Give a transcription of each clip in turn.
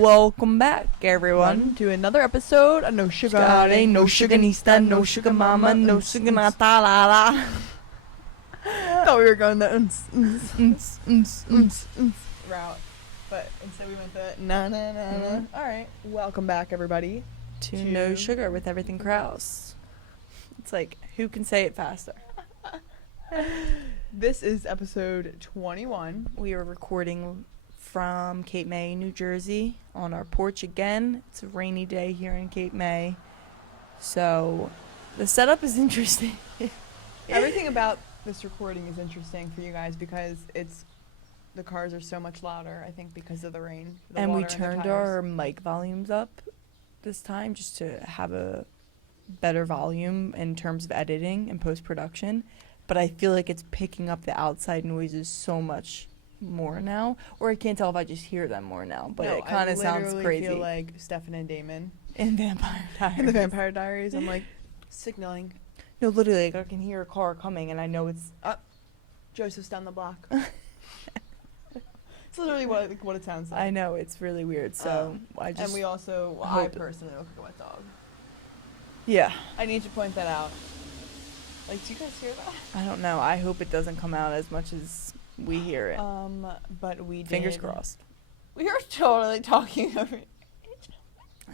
Welcome back, everyone, to another episode of No Sugar. Ain't no sugar nista, no sugar mama, no sugar nata la la. Thought we were going the route, but instead we went the na. All right, welcome back, everybody, to No Sugar with Everything Kraus. It's like, who can say it faster? This is episode 21. We are recording from Cape May, New Jersey, on our porch again. It's a rainy day here in Cape May, so the setup is interesting. Everything about this recording is interesting for you guys because the cars are so much louder, I think, because of the rain. And we turned our mic volumes up this time just to have a better volume in terms of editing and post-production, but I feel like it's picking up the outside noises so much more now, or I can't tell if I just hear them more now, but it kind of sounds crazy. I feel like Stefan and Damon in Vampire Diaries. In the Vampire Diaries, I'm like signaling. No, literally, like I can hear a car coming, and I know it's Joseph's down the block. It's literally what it sounds like. I know, it's really weird. So I personally look like a wet dog. Yeah, I need to point that out. Like, do you guys hear that? I don't know. I hope it doesn't come out as much as we hear it. But we did. Fingers crossed. We were totally talking over it.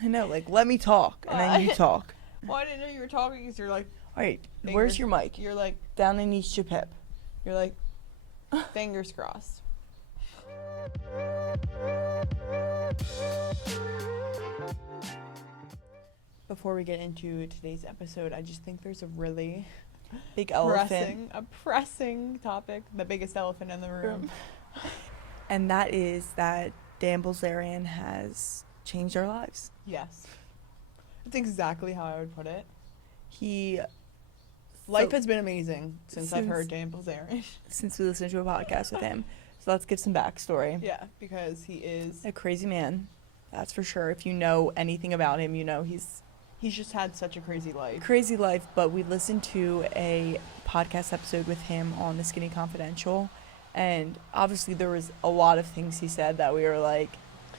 I know, like, let me talk, and then you talk. Well, I didn't know you were talking because you're like, all right, where's your mic? You're like, down in each chip hip. You're like, fingers crossed. Before we get into today's episode, I just think there's a really big pressing topic, the biggest elephant in the room. And that is that Dan Bilzerian has changed our lives. Yes. That's exactly how I would put it. Life has been amazing since I've heard Dan Bilzerian. Since we listened to a podcast with him. So let's give some backstory. Yeah, because he is a crazy man. That's for sure. If you know anything about him, you know he's just had such a crazy life. Crazy life, but we listened to a podcast episode with him on The Skinny Confidential, and obviously there was a lot of things he said that we were like,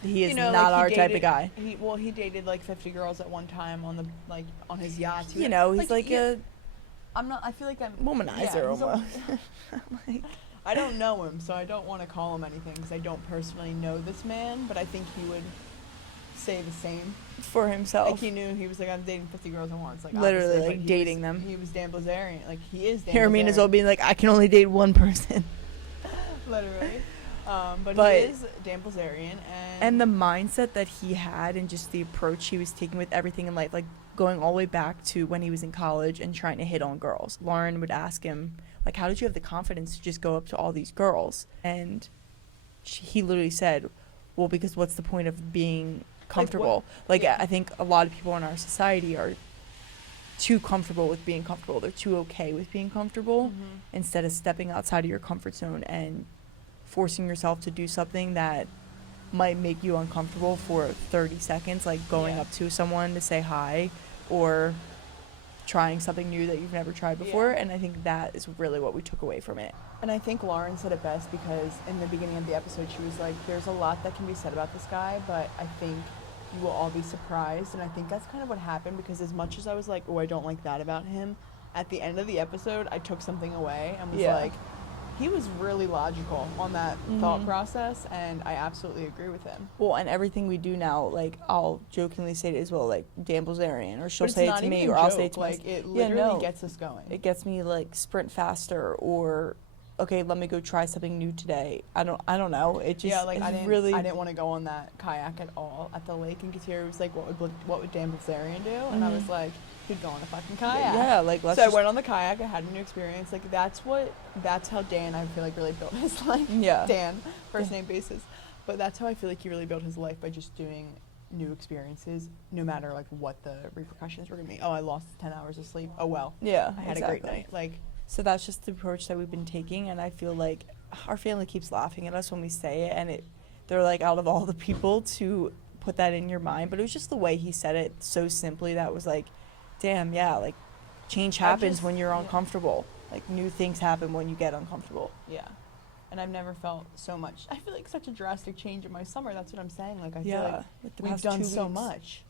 he is not our type of guy. He dated like 50 girls at one time on his yacht. He's I feel like I'm womanizer almost. I don't know him, so I don't want to call him anything because I don't personally know this man, but I think he would say the same for himself. Like, he knew, he was like, I'm dating 50 girls at once. Like, literally, like, dating them. He was Dan Bilzerian. Like, he is Dan Bilzerian. Hear me as well being like, I can only date one person. Literally. But he is Dan Bilzerian. And the mindset that he had and just the approach he was taking with everything in life, like, going all the way back to when he was in college and trying to hit on girls. Lauren would ask him, like, how did you have the confidence to just go up to all these girls? And he literally said, well, because what's the point of being comfortable? I think a lot of people in our society are too comfortable with being comfortable. They're too okay with being comfortable instead of stepping outside of your comfort zone and forcing yourself to do something that might make you uncomfortable for 30 seconds, like going up to someone to say hi or trying something new that you've never tried before. And I think that is really what we took away from it. And I think Lauren said it best because in the beginning of the episode she was like, there's a lot that can be said about this guy, but I think you will all be surprised. And I think that's kind of what happened, because as much as I was like, oh, I don't like that about him, at the end of the episode I took something away and was like, he was really logical on that thought process, and I absolutely agree with him. Well, and everything we do now, like, I'll jokingly say it as well, like, Dan Bilzerian, or she'll say it to me, or I'll say it to myself. Like, it literally gets us going. It gets me, like, sprint faster, or, okay, let me go try something new today. I don't know. It just, I didn't want to go on that kayak at all at the lake, and Katia was like, what would Dan Bilzerian do? And I was like, he'd go on a fucking kayak. Yeah, like, so I went on the kayak. I had a new experience. Like, that's how Dan, I feel like, really built his life. Yeah. Dan, first name basis. But that's how I feel like he really built his life, by just doing new experiences, no matter, like, what the repercussions were going to be. Oh, I lost 10 hours of sleep. Oh, well. Yeah, I had a great night. Like, so that's just the approach that we've been taking, and I feel like our family keeps laughing at us when we say it, and they're like, out of all the people to put that in your mind, but it was just the way he said it so simply that was like, damn, yeah, like, change happens just- when you're yeah. uncomfortable. Like new things happen when you get uncomfortable. Yeah. And I've never felt so much. I feel like such a drastic change in my summer. That's what I'm saying. Like I feel like the we've past done 2 so weeks. much.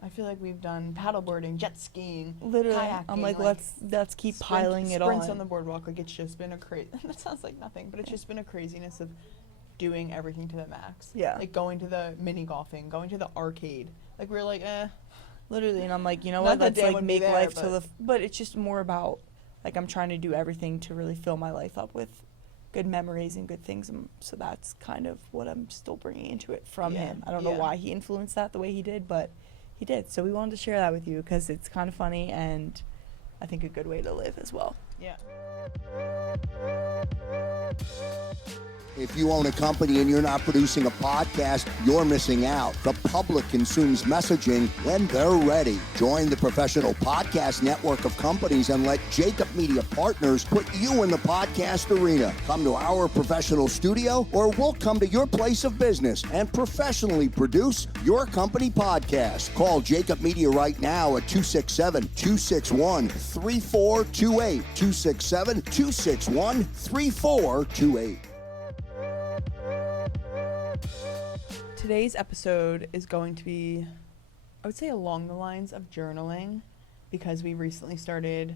I feel like we've done paddleboarding, jet skiing, Literally, kayaking. I'm like, let's keep piling it sprints on. on the boardwalk. Like it's just been a crazy. That sounds like nothing, but it's just been a craziness of doing everything to the max. Yeah. Like going to the mini golfing, going to the arcade. Like we're like, Literally, and I'm like, you know Not what? that Let's Dan like would be make there, life but- but it's just more about like I'm trying to do everything to really fill my life up with good memories and good things. So that's kind of what I'm still bringing into it from Yeah, him. I don't know yeah. why he influenced that the way he did, but he did. So we wanted to share that with you because it's kind of funny and I think a good way to live as well. yeah. If you own a company and you're not producing a podcast, you're missing out. The public consumes messaging when they're ready. Join the professional podcast network of companies and let Jacob Media Partners put you in the podcast arena. Come to our professional studio or we'll come to your place of business and professionally produce your company podcast. Call Jacob Media right now at 267-261-3428. 267-261-3428. Today's episode is going to be, I would say, along the lines of journaling, because we recently started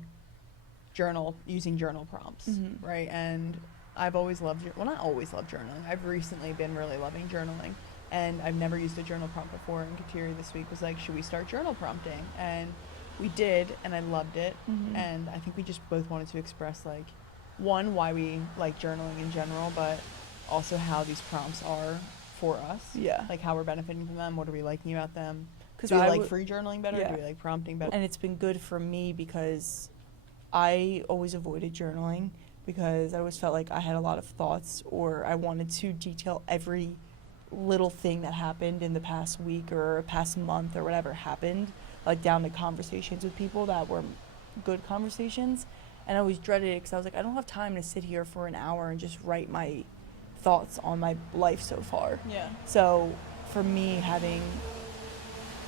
using journal prompts, right? And I've always loved not always loved journaling. I've recently been really loving journaling, and I've never used a journal prompt before. And Kateri this week was like, "Should we start journal prompting?" And we did, and I loved it. And I think we just both wanted to express like, one, why we like journaling in general, but also how these prompts are for us. Yeah. Like how we're benefiting from them. What are we liking about them? 'Cause Do we I like would- free journaling better? Yeah. Do we like prompting better? And it's been good for me because I always avoided journaling because I always felt like I had a lot of thoughts or I wanted to detail every little thing that happened in the past week or past month or whatever happened, like down to conversations with people that were good conversations. And I always dreaded it because I was like, I don't have time to sit here for an hour and just write my thoughts on my life so far. Yeah. So for me, having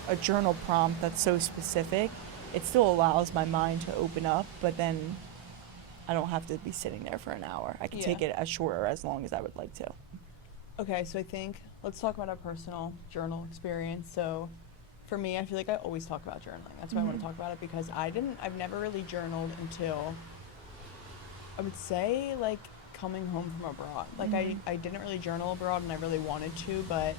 a journal prompt that's so specific, it still allows my mind to open up, but then I don't have to be sitting there for an hour. I can Yeah. take it as short or as long as I would like to. Okay, so I think let's talk about our personal journal experience. So for me, I feel like I always talk about journaling. That's why I want to talk about it, because I've never really journaled until, I would say, like coming home from abroad. Like I didn't really journal abroad and I really wanted to, but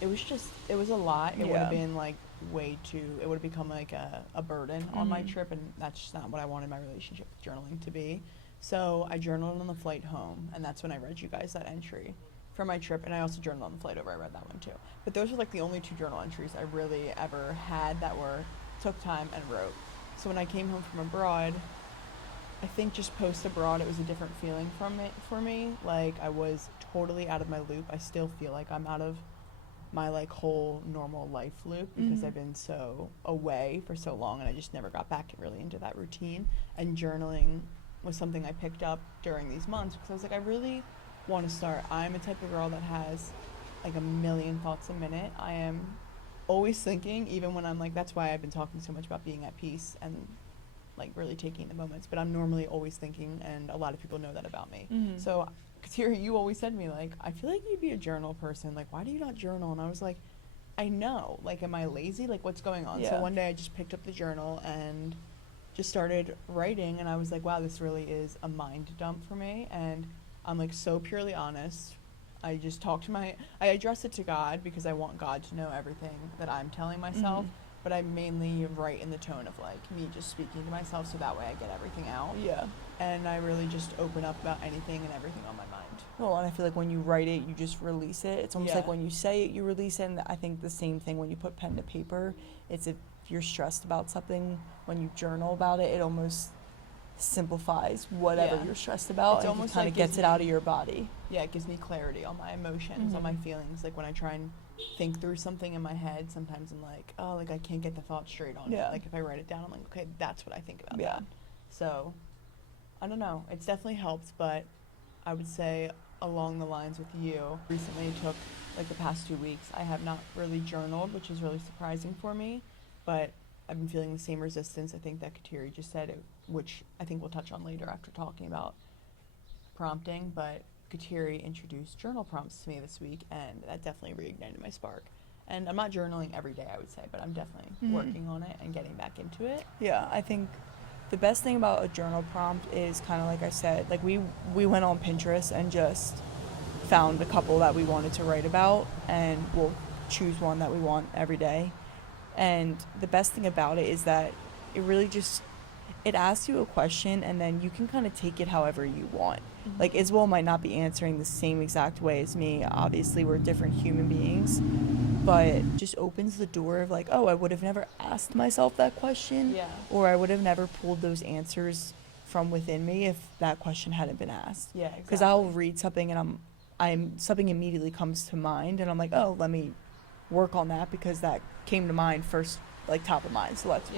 it was a lot. It would have Yeah. been like it would have become like a burden on my trip, and that's just not what I wanted my relationship with journaling to be. So I journaled on the flight home, and that's when I read you guys that entry for my trip, and I also journaled on the flight over. I read that one too. But those were like the only two journal entries I really ever had that took time and wrote. So when I came home from abroad, I think just post abroad, it was a different feeling for me. Like I was totally out of my loop. I still feel like I'm out of my like whole normal life loop because I've been so away for so long, and I just never got back really into that routine. And journaling was something I picked up during these months because I was like, I really want to start. I'm a type of girl that has like a million thoughts a minute. I am always thinking, even when I'm like, that's why I've been talking so much about being at peace and like really taking the moments, but I'm normally always thinking, and a lot of people know that about me. So Kateri, you always said to me, like, I feel like you'd be a journal person. Like, why do you not journal? And I was like, I know. Like, am I lazy? Like, what's going on? Yeah. So one day I just picked up the journal and just started writing, and I was like, wow, this really is a mind dump for me. And I'm like so purely honest. I just I address it to God because I want God to know everything that I'm telling myself. But I mainly write in the tone of like me just speaking to myself, so that way I get everything out. Yeah. And I really just open up about anything and everything on my mind. Well, and I feel like when you write it, you just release it. It's almost Yeah. like when you say it, you release it. And I think the same thing when you put pen to paper. It's if you're stressed about something, when you journal about it, it almost simplifies whatever Yeah. you're stressed about, It's and almost kind like of gets gives it out me- of your body. Yeah, it gives me clarity on my emotions, on my feelings. Like when I try and think through something in my head, sometimes I'm like, oh, like I can't get the thought straight on Yeah. it. Like if I write it down, I'm like, okay, that's what I think about Yeah. that. So, I don't know. It's definitely helped, but I would say along the lines with you, recently took like the past 2 weeks, I have not really journaled, which is really surprising for me, but I've been feeling the same resistance. I think that Kateri just said it, which I think we'll touch on later after talking about prompting, but Kateri introduced journal prompts to me this week, and that definitely reignited my spark. And I'm not journaling every day, I would say, but I'm definitely working on it and getting back into it. Yeah, I think the best thing about a journal prompt is kind of like I said, like we went on Pinterest and just found a couple that we wanted to write about, and we'll choose one that we want every day. And the best thing about it is that it really just, it asks you a question and then you can kind of take it however you want. Like Isabel might not be answering the same exact way as me. Obviously, we're different human beings, but it just opens the door of like, oh, I would have never asked myself that question, Yeah. or I would have never pulled those answers from within me if that question hadn't been asked. Yeah, exactly. Because I'll read something and I'm something immediately comes to mind and I'm like, oh, let me work on that because that came to mind first, like top of mind. So let's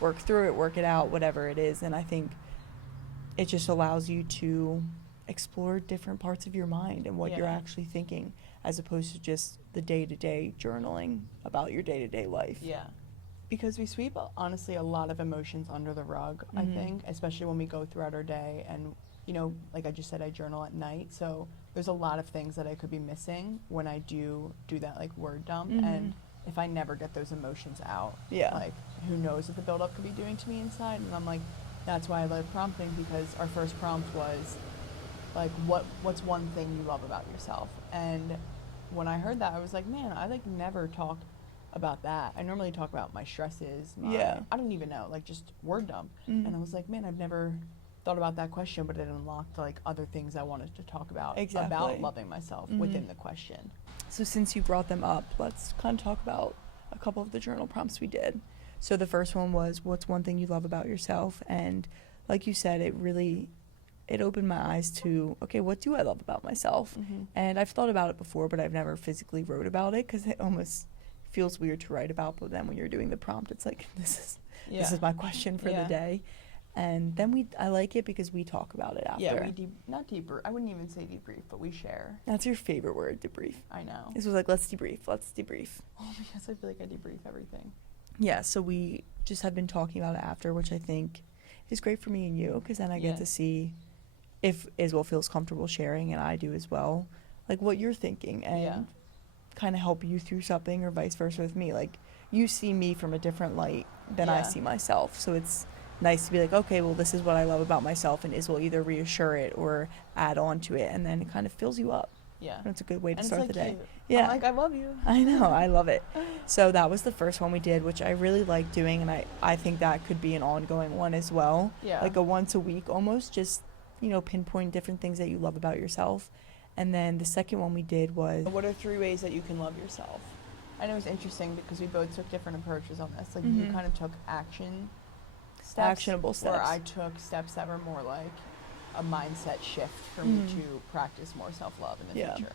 work through it, work it out, whatever it is. And I think it just allows you to explore different parts of your mind and what you're actually thinking, as opposed to just the day-to-day journaling about your day-to-day life. Yeah. Because we sweep, honestly, a lot of emotions under the rug, I think, especially when we go throughout our day. And, you know, like I just said, I journal at night. So there's a lot of things that I could be missing when I do that, like, word dump. And if I never get those emotions out, like, who knows what the buildup could be doing to me inside. And I'm like, that's why I love prompting, because our first prompt was, like, what's one thing you love about yourself? And when I heard that, I was like, man, I, like, never talk about that. I normally talk about my stresses, I don't even know, like, just word dump. And I was like, man, I've never thought about that question, but it unlocked, like, other things I wanted to talk about about loving myself within the question. So since you brought them up, let's kind of talk about a couple of the journal prompts we did. So the first one was, what's one thing you love about yourself? And like you said, it opened my eyes to, okay, what do I love about myself? And I've thought about it before, but I've never physically wrote about it because it almost feels weird to write about. But then when you're doing the prompt, it's like, this is my question for the day. And then I like it because we talk about it after. Yeah, not deeper. I wouldn't even say debrief, but we share. That's your favorite word, debrief. I know. This was like, let's debrief. Oh, because I feel like I debrief everything. Yeah, so we just have been talking about it after, which I think is great for me and you, because then I get to see if Isabel feels comfortable sharing, and I do as well, like what you're thinking, and kind of help you through something, or vice versa with me. Like, you see me from a different light than I see myself, so it's nice to be like, okay, well, this is what I love about myself, and Isabel either reassure it or add on to it, and then it kind of fills you up. Yeah. And it's a good way to and start it's, the like, day. cute. Yeah. I'm like, I love you. I know, I love it. So that was the first one we did, which I really like doing, and I think that could be an ongoing one as well. Yeah. Like a once a week almost, just, you know, pinpoint different things that you love about yourself. And then the second one we did was, what are 3 ways that you can love yourself? And it was interesting because we both took different approaches on this. Like, you kind of took actionable steps. Where I took steps that were more like a mindset shift for me to practice more self-love in the future.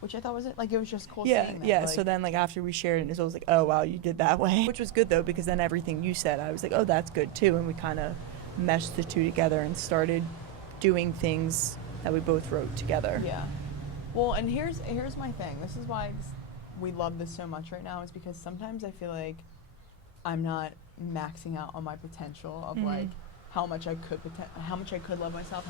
Which I thought was it was just cool seeing that. Yeah, like, so then like after we shared it, it was like, oh wow, you did that way. Which was good though, because then everything you said, I was like, oh, that's good too. And we kind of meshed the two together and started doing things that we both wrote together. Yeah. Well, and here's my thing. This is why we love this so much right now, is because sometimes I feel like I'm not maxing out on my potential of like how much I could love myself,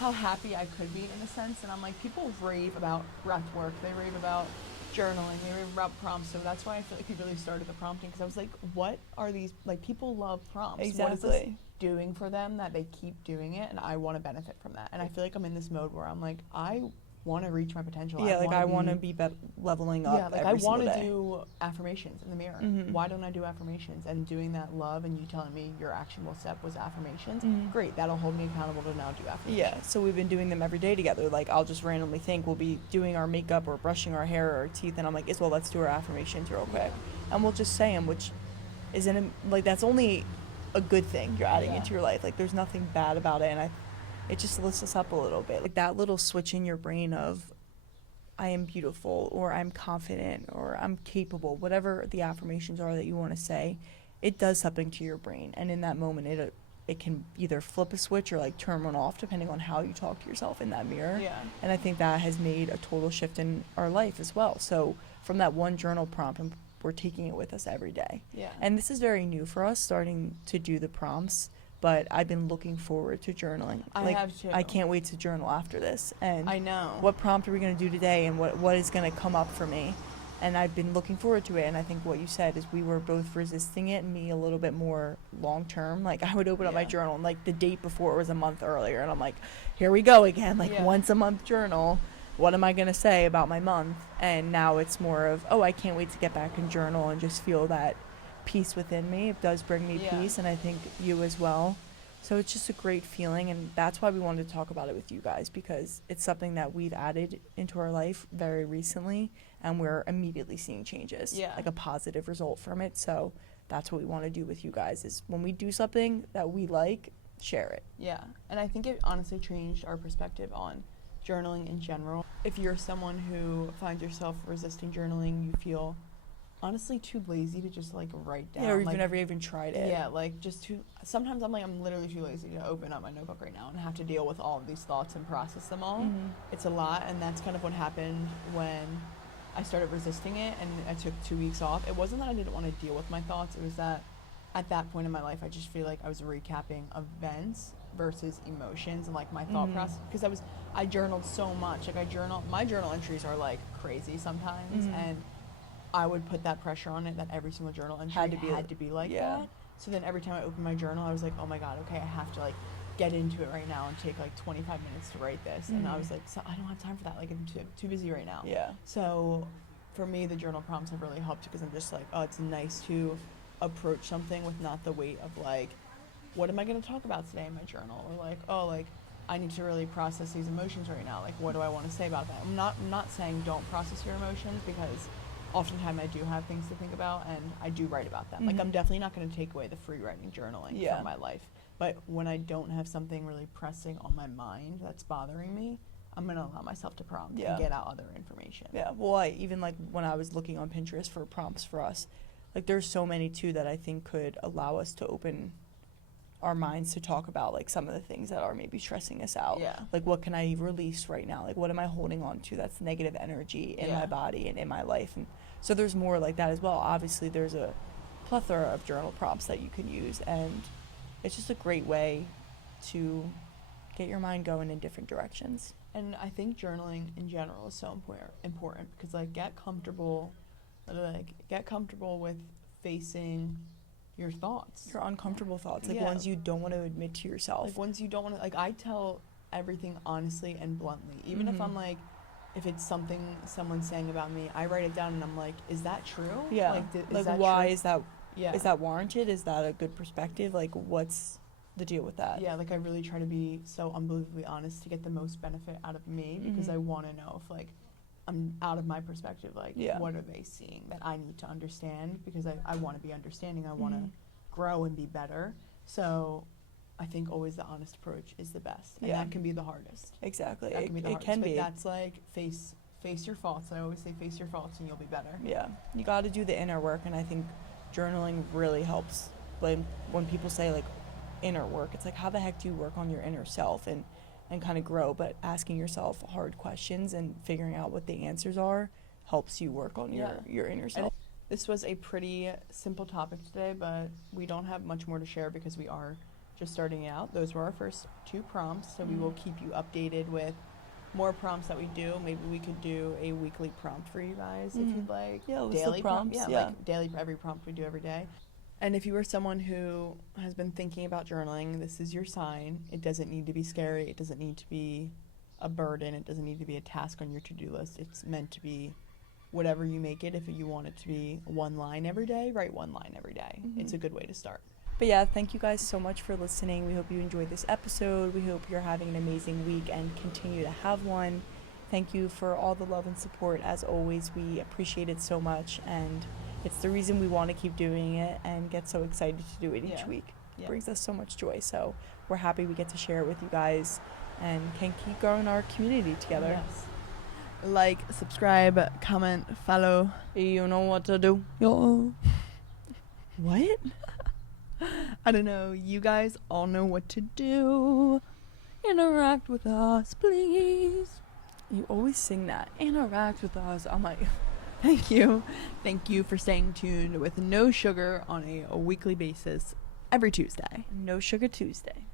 how happy I could be in a sense. And I'm like, people rave about breath work, they rave about journaling, they rave about prompts. So that's why I feel like we really started the prompting, because I was like, what are these, like, people love prompts. Exactly. What is this doing for them that they keep doing it, and I want to benefit from that. And I feel like I'm in this mode where I'm like, I want to reach my potential. Yeah, I want to be leveling up. Yeah, like every I want to day. do affirmations in the mirror. Why don't I do affirmations? And doing that love, and you telling me your actionable step was affirmations, great, that'll hold me accountable to now do affirmations. Yeah, so we've been doing them every day together. Like, I'll just randomly think we'll be doing our makeup or brushing our hair or our teeth, and I'm like, well, let's do our affirmations real quick. And we'll just say them, which isn't, like, that's only a good thing you're adding into your life. Like, there's nothing bad about it, and it just lifts us up a little bit. Like, that little switch in your brain of, I am beautiful, or I'm confident, or I'm capable, whatever the affirmations are that you want to say, it does something to your brain. And in that moment, it can either flip a switch or like turn one off, depending on how you talk to yourself in that mirror. Yeah. And I think that has made a total shift in our life as well. So from that one journal prompt, and we're taking it with us every day. Yeah. And this is very new for us, starting to do the prompts, but I've been looking forward to journaling. I have too. I can't wait to journal after this. And I know. what prompt are we going to do today, and what is going to come up for me? And I've been looking forward to it. And I think what you said is we were both resisting it, and me a little bit more long term. Like, I would open up my Yeah. journal, and like the date before was a month earlier, and I'm like, here we go again, like Yeah. once a month journal. What am I going to say about my month? And now it's more of, oh, I can't wait to get back and journal and just feel that peace within me. It does bring me Yeah. peace, and I think you as well. So it's just a great feeling, and that's why we wanted to talk about it with you guys, because it's something that we've added into our life very recently, and we're immediately seeing changes, Yeah. like a positive result from it. So that's what we want to do with you guys, is when we do something that we like, share it. Yeah, and I think it honestly changed our perspective on journaling in general. If you're someone who finds yourself resisting journaling, you feel honestly too lazy to just like write down. Yeah, or you've like, never even tried it. Yeah, like just too. Sometimes I'm literally too lazy to open up my notebook right now and have to deal with all of these thoughts and process them all. Mhm. It's a lot, and that's kind of what happened when I started resisting it, and I took 2 weeks off. It wasn't that I didn't want to deal with my thoughts. It was that at that point in my life, I just feel like I was recapping events versus emotions and like my thought Mhm. process, because I journaled so much. Like my journal entries are like crazy sometimes, Mhm. and I would put that pressure on it that every single journal entry had to be like yeah. that. So then every time I opened my journal, I was like, oh my god, okay, I have to like get into it right now and take like 25 minutes to write this. And I Mhm. was like, so I don't have time for that. Like, I'm too busy right now. Yeah. So for me, the journal prompts have really helped, because I'm just like, oh, it's nice to approach something with not the weight of like, what am I going to talk about today in my journal? Or like, oh, like I need to really process these emotions right now. Like, what do I want to say about that? I'm not saying don't process your emotions, because oftentimes I do have things to think about, and I do write about them. Like, I'm Mhm. definitely not going to take away the free writing journaling Yeah. from my life. But when I don't have something really pressing on my mind that's bothering me, I'm going to allow myself to prompt Yeah. and get out other information. Yeah, well, even like when I was looking on Pinterest for prompts for us, like there's so many too that I think could allow us to open our minds to talk about like some of the things that are maybe stressing us out. Yeah. Like, what can I release right now? Like, what am I holding on to that's negative energy in Yeah. my body and in my life? And so there's more like that as well. Obviously, there's a plethora of journal prompts that you can use, and it's just a great way to get your mind going in different directions. And I think journaling in general is so important, because like get comfortable with facing your thoughts. Your uncomfortable thoughts, like Yeah. ones you don't want to admit to yourself. Like ones you don't want to, like I tell everything honestly and bluntly. Even if Mhm. I'm like, if it's something someone's saying about me, I write it down and I'm like, is that true? Yeah. Like, is Like, that why true? is that? Yeah. Is that warranted? Is that a good perspective? Like, what's the deal with that? Yeah, like I really try to be so unbelievably honest to get the most benefit out of me, because Mhm. I want to know if like I'm out of my perspective, like Yeah. what are they seeing that I need to understand, because I want to be understanding, I want to Mhm. grow and be better. So I think always the honest approach is the best, and Yeah. that can be the hardest. Exactly. That can be the It hardest, can but be. that's like face your faults. I always say face your faults and you'll be better. Yeah. You got to do the inner work, and I think journaling really helps. When people say like inner work, it's like, how the heck do you work on your inner self and kind of grow? But asking yourself hard questions and figuring out what the answers are helps you work on Yeah. your inner self. This was a pretty simple topic today, but we don't have much more to share because we are just starting out. Those were our first 2 prompts, so we will keep you updated with more prompts that we do. Maybe we could do a weekly prompt for you guys if you'd like. Yeah, list of daily prompts, yeah. like daily, every prompt we do every day. And if you are someone who has been thinking about journaling, this is your sign. It doesn't need to be scary. It doesn't need to be a burden. It doesn't need to be a task on your to-do list. It's meant to be whatever you make it. If you want it to be 1 line every day, write 1 line every day. Mhm. It's a good way to start. But yeah, thank you guys so much for listening. We hope you enjoyed this episode. We hope you're having an amazing week and continue to have one. Thank you for all the love and support. As always, we appreciate it so much, and it's the reason we want to keep doing it and get so excited to do it each Yeah. week. Yeah. It brings us so much joy. So we're happy we get to share it with you guys and can keep growing our community together. Yes. Like, subscribe, comment, follow. You know what to do. Yo. What? I don't know. You guys all know what to do. Interact with us, please. You always sing that. Interact with us. I'm like, Thank you. Thank you for staying tuned with No Sugar on a weekly basis every Tuesday. No Sugar Tuesday.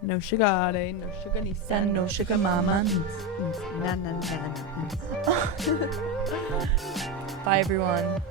No sugar, no sugar, Nissan, No sugar mama. Na, na, na, na. Bye, everyone.